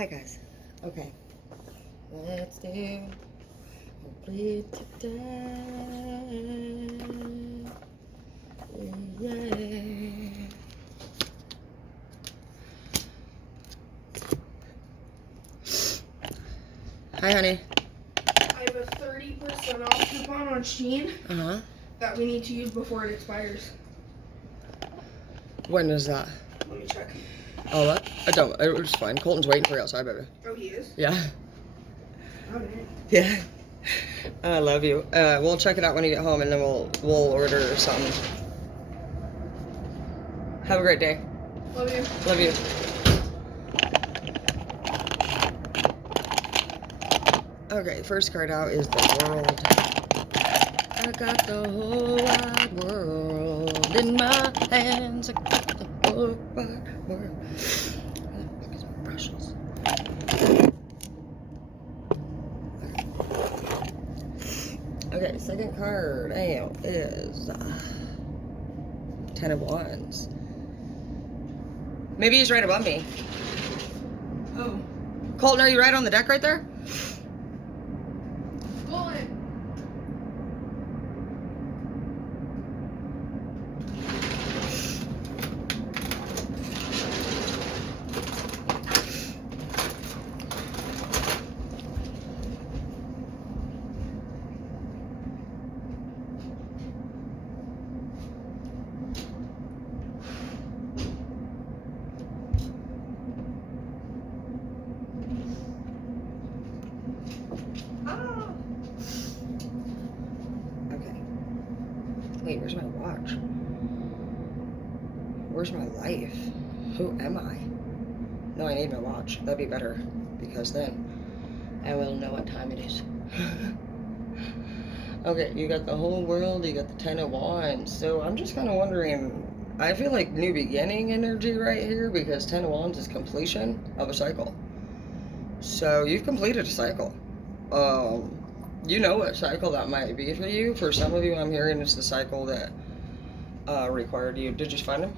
Hi guys. Okay. Let's do complete today. Yeah. Hi, honey. I have a 30% off coupon on Shein that we need to use before it expires. When is that? Let me check. Oh, what? I don't. It was fine. Colton's waiting for you outside, baby. Oh, he is? Yeah. Okay. Yeah. I love you. We'll check it out when you get home, and then we'll order something. Have a great day. Love you. Love you. Okay, first card out is the world. I got the whole wide world in my hands. I got the whole wide world. Where the fuck is my brushes? Okay, second card out is Ten of Wands. Maybe he's right above me. Oh. Colton, are you right on the deck right there? Colton. Okay. Wait, where's my watch? Where's my life? Who am I? No, I need my watch. That'd be better, because then I will know what time it is. Okay, you got the whole world, you got the Ten of Wands. So I'm just kind of wondering, I feel like new beginning energy right here, because Ten of Wands is completion of a cycle. So you've completed a cycle. You know what cycle that might be for you. For some of you, I'm hearing it's the cycle that required you. Did you find him?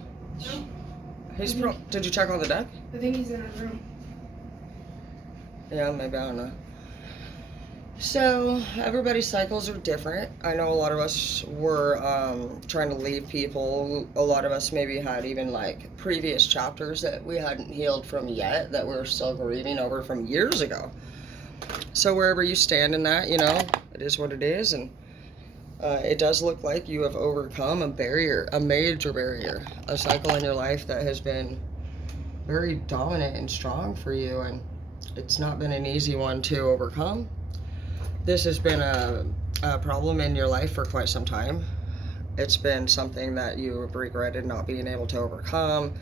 No. Did you check on the deck? I think he's in his room. Yeah, maybe, I don't know. So everybody's cycles are different. I know a lot of us were trying to leave people. A lot of us maybe had even like previous chapters that we hadn't healed from yet, that we're still grieving over from years ago. So wherever you stand in that, you know, it is what it is. And it does look like you have overcome a barrier, a major barrier, a cycle in your life that has been very dominant and strong for you. And it's not been an easy one to overcome. This has been a problem in your life for quite some time. It's been something that you have regretted not being able to overcome.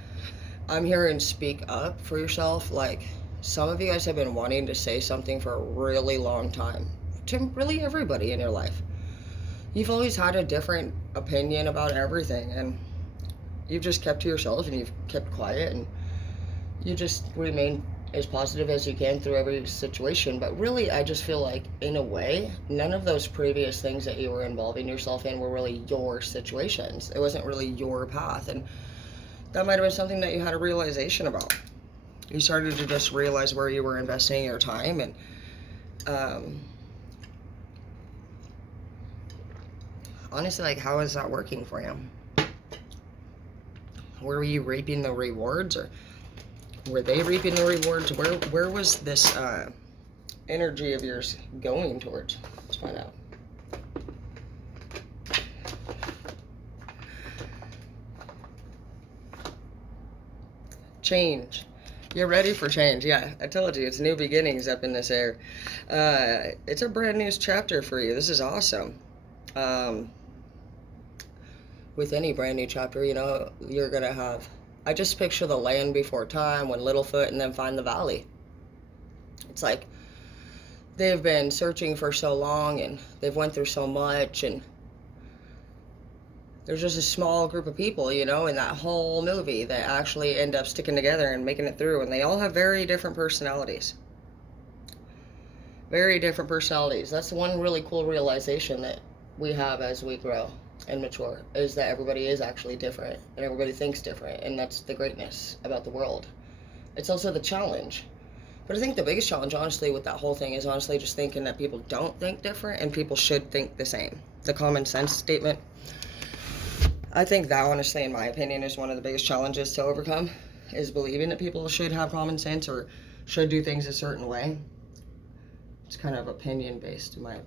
I'm hearing speak up for yourself. Like, some of you guys have been wanting to say something for a really long time to really everybody in your life. You've always had a different opinion about everything, and you've just kept to yourself, and you've kept quiet, and you just remain as positive as you can through every situation. But really, I just feel like, in a way, none of those previous things that you were involving yourself in were really your situations. It wasn't really your path, and that might have been something that you had a realization about. You started to just realize where you were investing your time, and honestly, like, how is that working for you? Were you reaping the rewards, or were they reaping the rewards? Where was this energy of yours going towards? Let's find out. Change. You're ready for change. Yeah, I told you, it's new beginnings up in this air. It's a brand new chapter for you. This is awesome. With any brand new chapter, you know, you're gonna have, I just picture the land before time, when Littlefoot, and then find the valley. It's like they've been searching for so long, and they've went through so much, and there's just a small group of people, you know, in that whole movie that actually end up sticking together and making it through, and they all have very different personalities. Very different personalities. That's one really cool realization that we have as we grow and mature, is that everybody is actually different, and everybody thinks different, and that's the greatness about the world. It's also the challenge, But I think the biggest challenge, honestly, with that whole thing is honestly just thinking that people don't think different and people should think the same. The common sense statement. I think that, honestly, in my opinion, is one of the biggest challenges to overcome, is believing that people should have common sense or should do things a certain way. It's kind of opinion-based, in my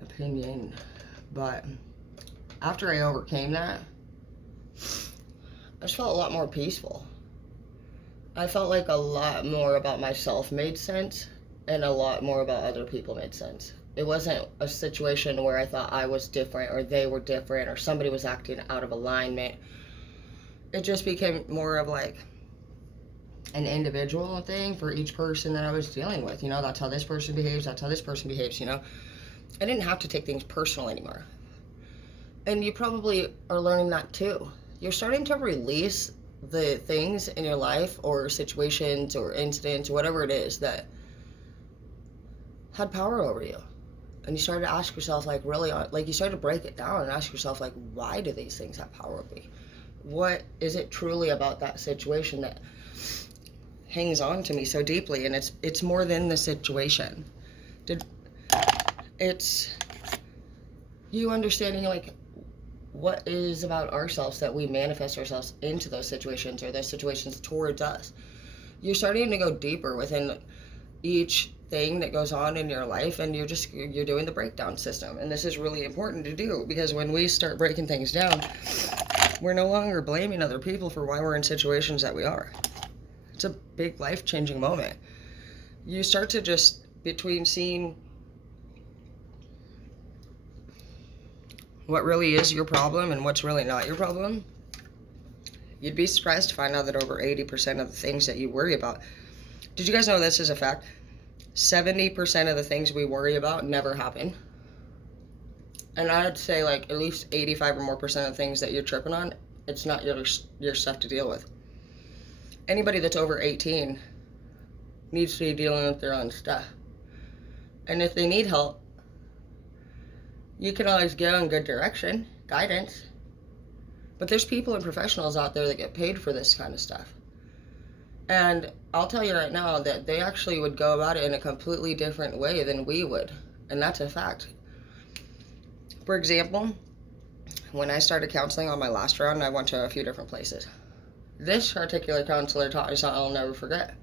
opinion. But after I overcame that, I just felt a lot more peaceful. I felt like a lot more about myself made sense, and a lot more about other people made sense. It wasn't a situation where I thought I was different or they were different or somebody was acting out of alignment. It just became more of like an individual thing for each person that I was dealing with. You know, that's how this person behaves, that's how this person behaves, you know. I didn't have to take things personal anymore. And you probably are learning that too. You're starting to release the things in your life or situations or incidents or whatever it is that had power over you. And you started to ask yourself, like, really, like, you started to break it down and ask yourself, like, why do these things have power over me? What is it truly about that situation that hangs on to me so deeply? And it's more than the situation. It's you understanding, like, what is about ourselves that we manifest ourselves into those situations or those situations towards us. You're starting to go deeper within each thing that goes on in your life, and you're doing the breakdown system. And this is really important to do, because when we start breaking things down, we're no longer blaming other people for why we're in situations that we are. It's a big life-changing moment. You start to just, between seeing what really is your problem and what's really not your problem, you'd be surprised to find out that over 80% of the things that you worry about, did you guys know this is a fact? 70% of the things we worry about never happen. And I'd say, like, at least 85 or more percent of things that you're tripping on, it's not your stuff to deal with. Anybody that's over 18 needs to be dealing with their own stuff. And if they need help, you can always go in good direction, guidance. But there's people and professionals out there that get paid for this kind of stuff. And I'll tell you right now that they actually would go about it in a completely different way than we would. And that's a fact. For example, when I started counseling on my last round, I went to a few different places. This particular counselor taught me something I'll never forget.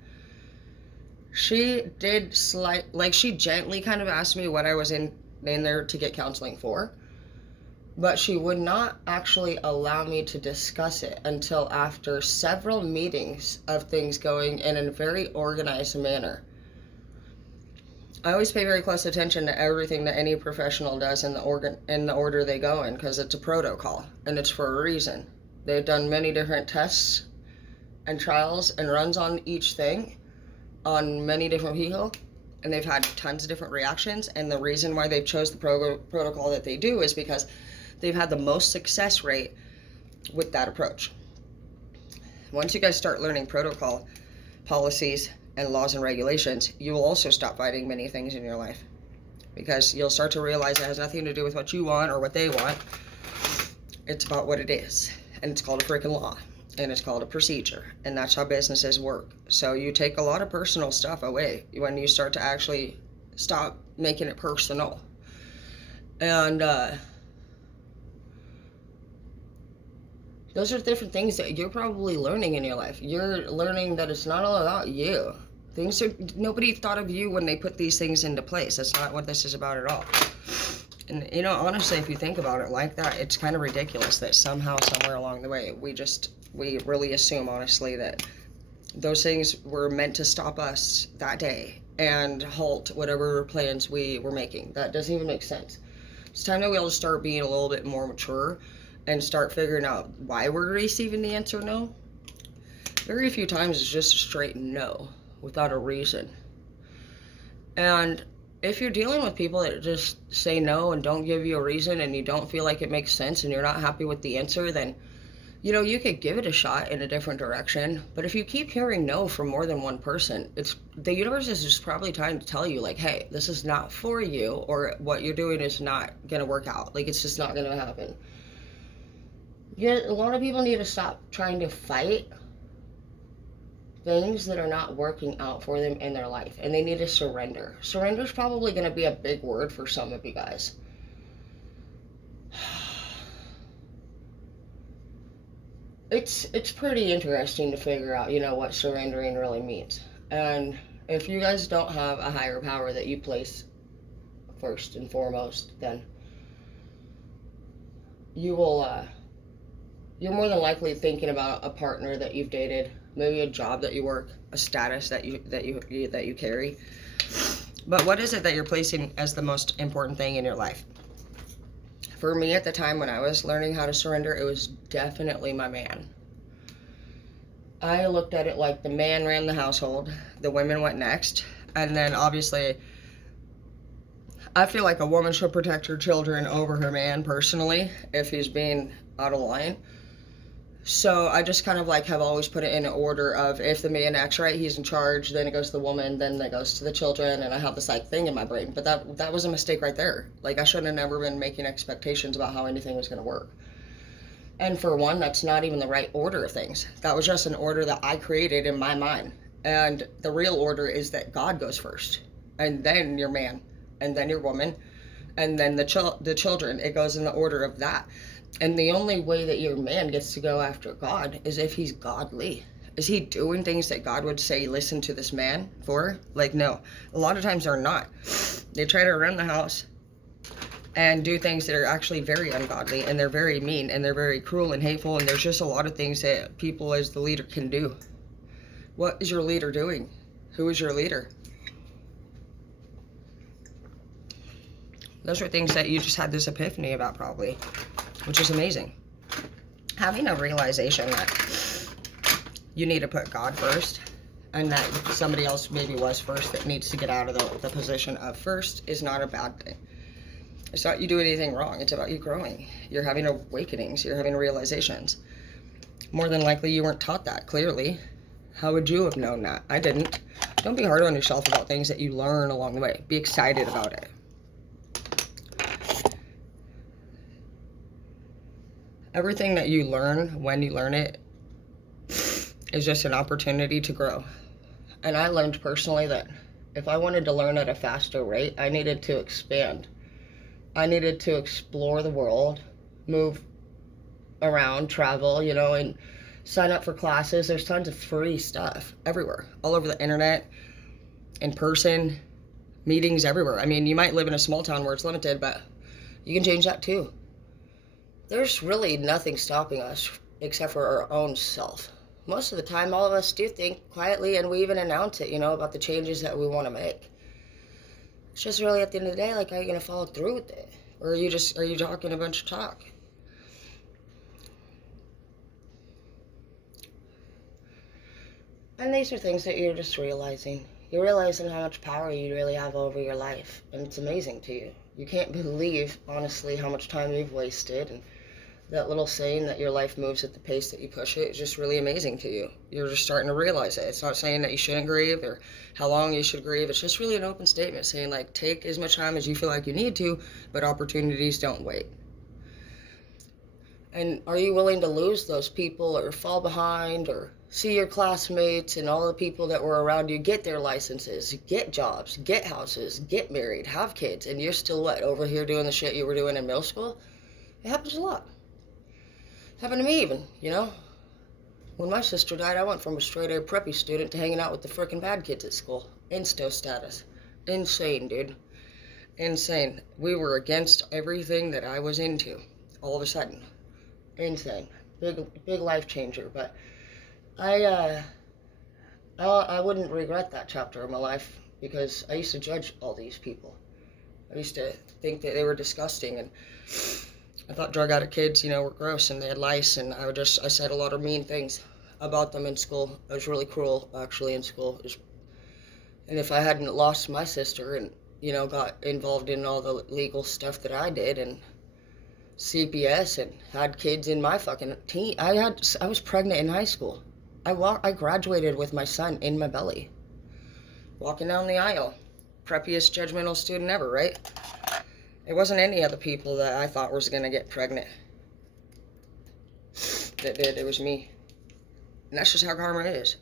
She did she gently kind of asked me what I was in there to get counseling for, but she would not actually allow me to discuss it until after several meetings of things going in a very organized manner. I always pay very close attention to everything that any professional does in the order they go in, because it's a protocol and it's for a reason. They've done many different tests and trials and runs on each thing on many different people, and they've had tons of different reactions. And the reason why they've chose the protocol that they do is because they've had the most success rate with that approach. Once you guys start learning protocol, policies, and laws and regulations, you will also stop fighting many things in your life, because you'll start to realize it has nothing to do with what you want or what they want. It's about what it is, and it's called a freaking law, and it's called a procedure, and that's how businesses work. So you take a lot of personal stuff away when you start to actually stop making it personal. And those are different things that you're probably learning in your life. You're learning that it's not all about you. Nobody thought of you when they put these things into place. That's not what this is about at all. And, you know, honestly, if you think about it like that, it's kind of ridiculous that somehow, somewhere along the way, we really assume, honestly, that those things were meant to stop us that day and halt whatever plans we were making. That doesn't even make sense. It's time that we all just start being a little bit more mature and start figuring out why we're receiving the answer no. Very few times it's just a straight no without a reason. And if you're dealing with people that just say no and don't give you a reason, and you don't feel like it makes sense and you're not happy with the answer, then, you know, you could give it a shot in a different direction. But if you keep hearing no from more than one person, the universe is just probably trying to tell you, like, hey, this is not for you, or what you're doing is not going to work out. Like, it's just not going to happen. Yeah, a lot of people need to stop trying to fight things that are not working out for them in their life, and they need to surrender. Surrender is probably going to be a big word for some of you guys. It's pretty interesting to figure out, you know, what surrendering really means. And if you guys don't have a higher power that you place first and foremost, then you will you're more than likely thinking about a partner that you've dated, maybe a job that you work, a status that you carry. But what is it that you're placing as the most important thing in your life? For me, at the time when I was learning how to surrender, it was definitely my man. I looked at it like the man ran the household, the women went next, and then obviously I feel like a woman should protect her children over her man personally if he's being out of line. So I just kind of like have always put it in an order of, if the man acts right, he's in charge, then it goes to the woman, then it goes to the children, and I have this like thing in my brain. But that was a mistake right there. Like, I shouldn't have never been making expectations about how anything was going to work. And for one, that's not even the right order of things. That was just an order that I created in my mind. And the real order is that God goes first, and then your man, and then your woman, and then the children. It goes in the order of that. And the only way that your man gets to go after God is if he's godly. Is he doing things that God would say, listen to this man for? Like, no. A lot of times they're not. They try to run the house and do things that are actually very ungodly, and they're very mean, and they're very cruel and hateful, and there's just a lot of things that people as the leader can do. What is your leader doing? Who is your leader? Those are things that you just had this epiphany about, probably, which is amazing. Having a realization that you need to put God first, and that somebody else maybe was first that needs to get out of the position of first, is not a bad thing. It's not you do anything wrong. It's about you growing. You're having awakenings. You're having realizations. More than likely, you weren't taught that, clearly. How would you have known that? I didn't. Don't be hard on yourself about things that you learn along the way. Be excited about it. Everything that you learn, when you learn it, is just an opportunity to grow. And I learned personally that if I wanted to learn at a faster rate, I needed to expand. I needed to explore the world, move around, travel, you know, and sign up for classes. There's tons of free stuff everywhere, all over the internet, in person, meetings everywhere. I mean, you might live in a small town where it's limited, but you can change that too. There's really nothing stopping us except for our own self. Most of the time, all of us do think quietly, and we even announce it, you know, about the changes that we want to make. It's just really, at the end of the day, like, are you going to follow through with it? Or are you talking a bunch of talk? And these are things that you're just realizing. You're realizing how much power you really have over your life, and it's amazing to you. You can't believe, honestly, how much time you've wasted, and that little saying that your life moves at the pace that you push it is just really amazing to you. You're just starting to realize it. It's not saying that you shouldn't grieve or how long you should grieve. It's just really an open statement saying, like, take as much time as you feel like you need to, but opportunities don't wait. And are you willing to lose those people, or fall behind, or see your classmates and all the people that were around you get their licenses, get jobs, get houses, get married, have kids, and you're still, what, over here doing the shit you were doing in middle school? It happens a lot. Happened to me even, you know? When my sister died, I went from a straight-A preppy student to hanging out with the frickin' bad kids at school. Insto status. Insane, dude. Insane. We were against everything that I was into, all of a sudden. Insane. Big life changer, but I wouldn't regret that chapter of my life, because I used to judge all these people. I used to think that they were disgusting, and I thought drug addict kids, you know, were gross and they had lice, and I said a lot of mean things about them in school. I was really cruel, actually, in school. And if I hadn't lost my sister and, you know, got involved in all the legal stuff that I did, and CPS, and had kids in my fucking teen, I was pregnant in high school. I graduated with my son in my belly, walking down the aisle. Preppiest judgmental student ever, right? It wasn't any of the people that I thought was going to get pregnant that did. It was me. And that's just how karma is.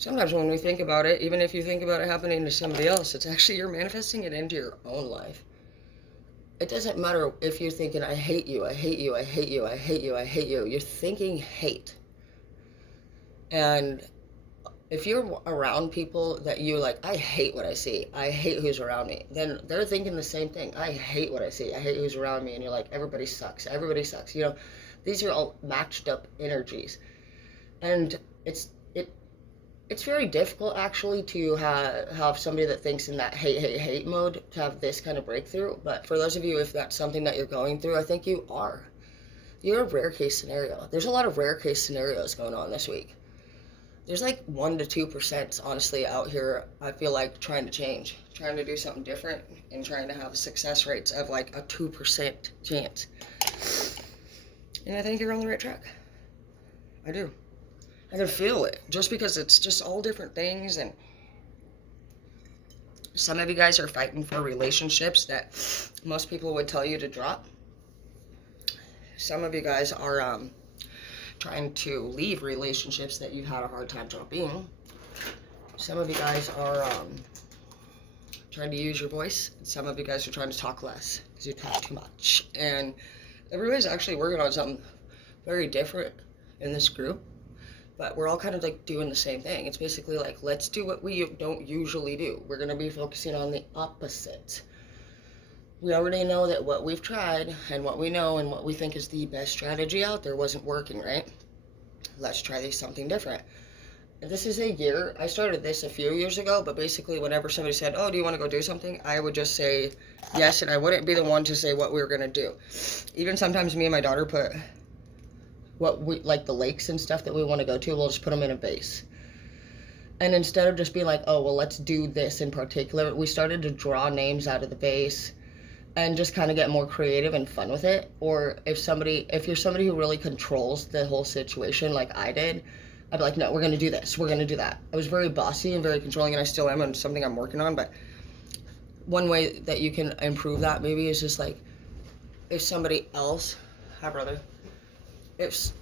sometimes when we think about it, even if you think about it happening to somebody else, it's actually you're manifesting it into your own life. It doesn't matter if you're thinking, I hate you, I hate you, I hate you, I hate you, I hate you. You're thinking hate. And if you're around people that you like, I hate what I see, I hate who's around me, then they're thinking the same thing. I hate what I see, I hate who's around me. And you're like, everybody sucks, everybody sucks. You know, these are all matched up energies. And it's very difficult actually to have somebody that thinks in that hate mode to have this kind of breakthrough. But for those of you, if that's something that you're going through, I think you are. You're a rare case scenario. There's a lot of rare case scenarios going on this week. There's like 1 to 2% honestly out here, I feel like, trying to change, trying to do something different, and trying to have success rates of like a 2% chance. And I think you're on the right track. I do. I can feel it, just because it's just all different things. And some of you guys are fighting for relationships that most people would tell you to drop. Some of you guys are trying to leave relationships that you've had a hard time dropping. Some of you guys are trying to use your voice. Some of you guys are trying to talk less because you talk too much. And everybody's actually working on something very different in this group. But we're all kind of like doing the same thing. It's basically like, let's do what we don't usually do. We're going to be focusing on the opposite. We already know that what we've tried and what we know and what we think is the best strategy out there wasn't working, right? Let's try something different. And this is a year. I started this a few years ago, but basically whenever somebody said, oh, do you want to go do something? I would just say yes, and I wouldn't be the one to say what we were going to do. Even sometimes me and my daughter put what we like, the lakes and stuff that we want to go to, we'll just put them in a vase. And instead of just being like, oh, well, let's do this in particular, we started to draw names out of the vase and just kind of get more creative and fun with it. Or if you're somebody who really controls the whole situation like I did, I'd be like, no, we're going to do this, we're going to do that. I was very bossy and very controlling, and I still am, and something I'm working on. But one way that you can improve that maybe is just like, if somebody else, hi brother, if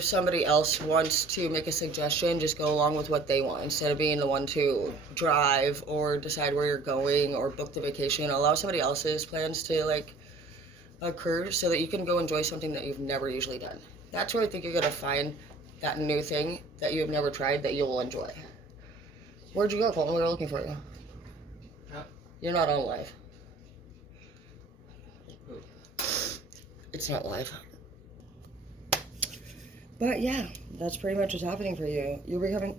somebody else wants to make a suggestion, just go along with what they want instead of being the one to drive or decide where you're going or book the vacation. Allow somebody else's plans to like occur so that you can go enjoy something that you've never usually done. That's where I think you're gonna find that new thing that you've never tried that you will enjoy. Where'd you go, Colton? We were looking for you. Huh? You're not on live. It's not live. But yeah, that's pretty much what's happening for you. You'll be having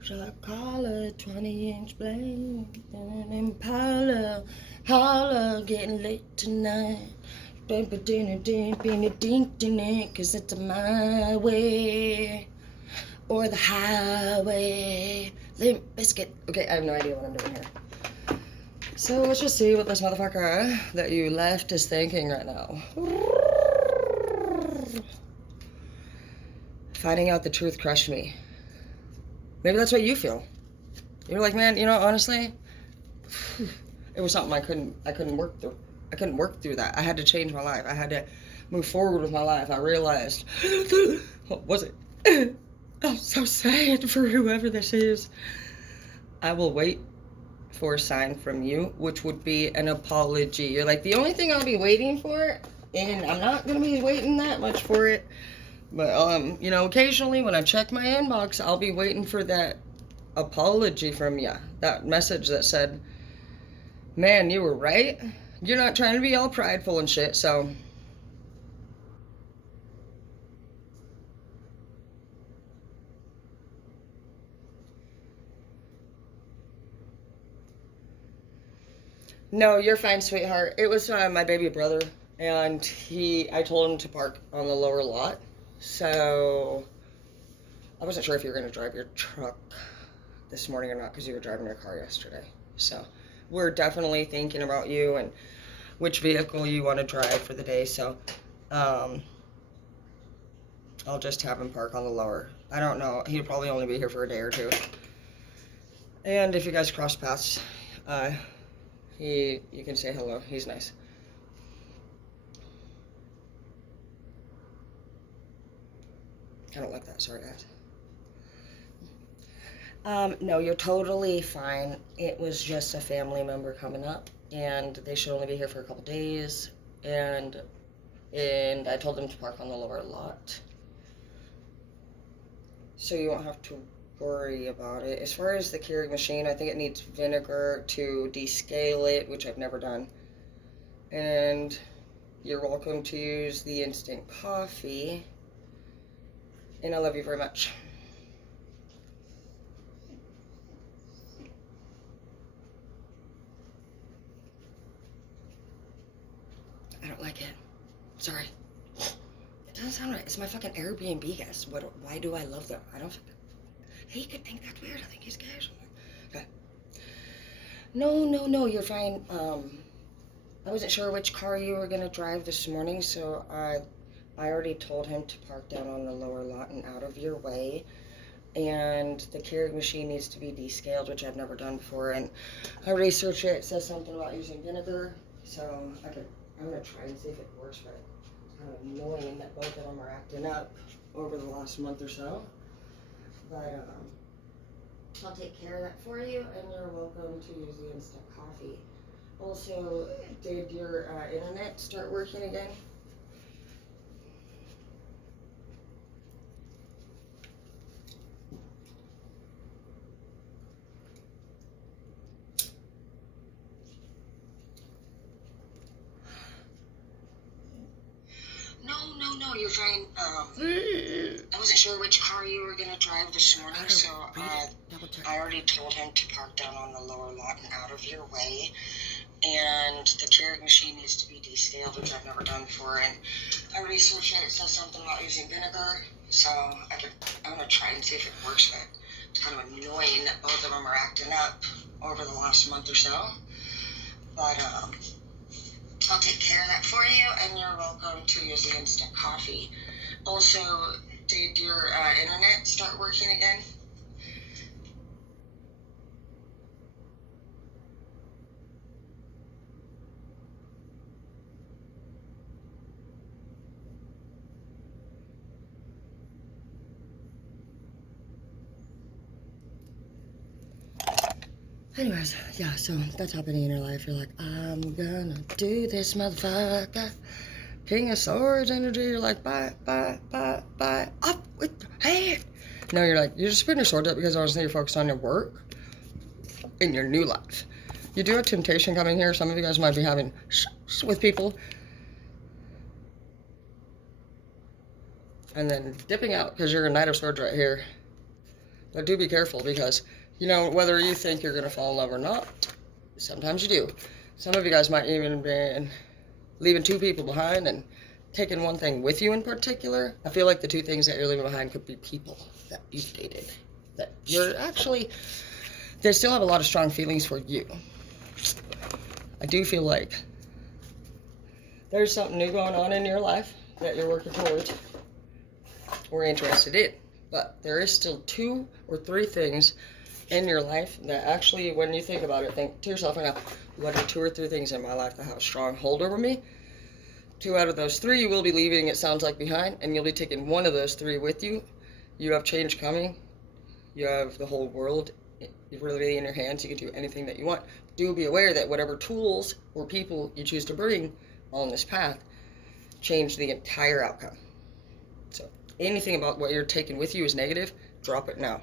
shot collar, 20-inch blade, and Impala, holla, getting late tonight. Cause it's my way or the highway. Limp Bizkit. Okay, I have no idea what I'm doing here. So let's just see what this motherfucker that you left is thinking right now. Finding out the truth crushed me. Maybe that's what you feel. You're like, man, you know, honestly, it was something I couldn't work through. I couldn't work through that. I had to change my life. I had to move forward with my life. I realized, what was it? I'm so sad for whoever this is. I will wait for a sign from you, which would be an apology. You're like, the only thing I'll be waiting for, and I'm not gonna be waiting that much for it, but you know, occasionally when I check my inbox, I'll be waiting for that apology from you. That message that said, man, you were right. You're not trying to be all prideful and shit, so. No, you're fine, sweetheart. It was my baby brother, and I told him to park on the lower lot, so I wasn't sure if you were going to drive your truck this morning or not, because you were driving your car yesterday. So we're definitely thinking about you and which vehicle you want to drive for the day, so I'll just have him park on the lower. I don't know, he'll probably only be here for a day or two. And if you guys cross paths, you can say hello. He's nice. I don't like that. Sorry, guys. No, you're totally fine. It was just a family member coming up, and they should only be here for a couple days. And I told them to park on the lower lot, so you won't have to worry about it. As far as the Keurig machine, I think it needs vinegar to descale it, which I've never done. And you're welcome to use the instant coffee. And I love you very much. I don't like it. Sorry. It doesn't sound right. It's my fucking Airbnb guest. Why do I love them? I don't. He could think that's weird. I think he's casual. Okay. No, you're fine. I wasn't sure which car you were gonna drive this morning, so I already told him to park down on the lower lot and out of your way. And the Keurig machine needs to be descaled, which I've never done before. And I researched it. It says something about using vinegar, so I'm gonna try and see if it works. But it's kind of annoying that both of them are acting up over the last month or so. But I'll take care of that for you, and you're welcome to use the instant coffee. Also, did your internet start working again? No, you're fine. I wasn't sure which car you were gonna drive this morning, so I already told him to park down on the lower lot and out of your way. And the Keurig machine needs to be descaled, which I've never done before. And I researched it. It says something about using vinegar, so I'm gonna try and see if it works. But it's kind of annoying that both of them are acting up over the last month or so. But I'll take care of that for you, and you're welcome to use the instant coffee. Also, did your internet start working again? Anyways, yeah, so that's happening in your life. You're like, I'm gonna do this, motherfucker. King of Swords energy. You're like, bye, up with your head. No, you're like, you're just putting your sword up because honestly you're focused on your work in your new life. You do have temptation coming here. Some of you guys might be having with people. And then dipping out because you're a Knight of Swords right here. But do be careful because, you know, whether you think you're going to fall in love or not, sometimes you do. Some of you guys might even be leaving two people behind and taking one thing with you in particular. I feel like the two things that you're leaving behind could be people that you've dated. That you're actually, they still have a lot of strong feelings for you. I do feel like there's something new going on in your life that you're working towards or interested in. But there is still 2 or 3 things in your life that actually, when you think about it, think to yourself, what are 2 or 3 things in my life that have a strong hold over me? 2 out of those 3 you will be leaving, it sounds like, behind, and you'll be taking 1 of those 3 with you. You have change coming. You have the whole world really in your hands. You can do anything that you want. Do be aware that whatever tools or people you choose to bring on this path change the entire outcome. So anything about what you're taking with you is negative, drop it now.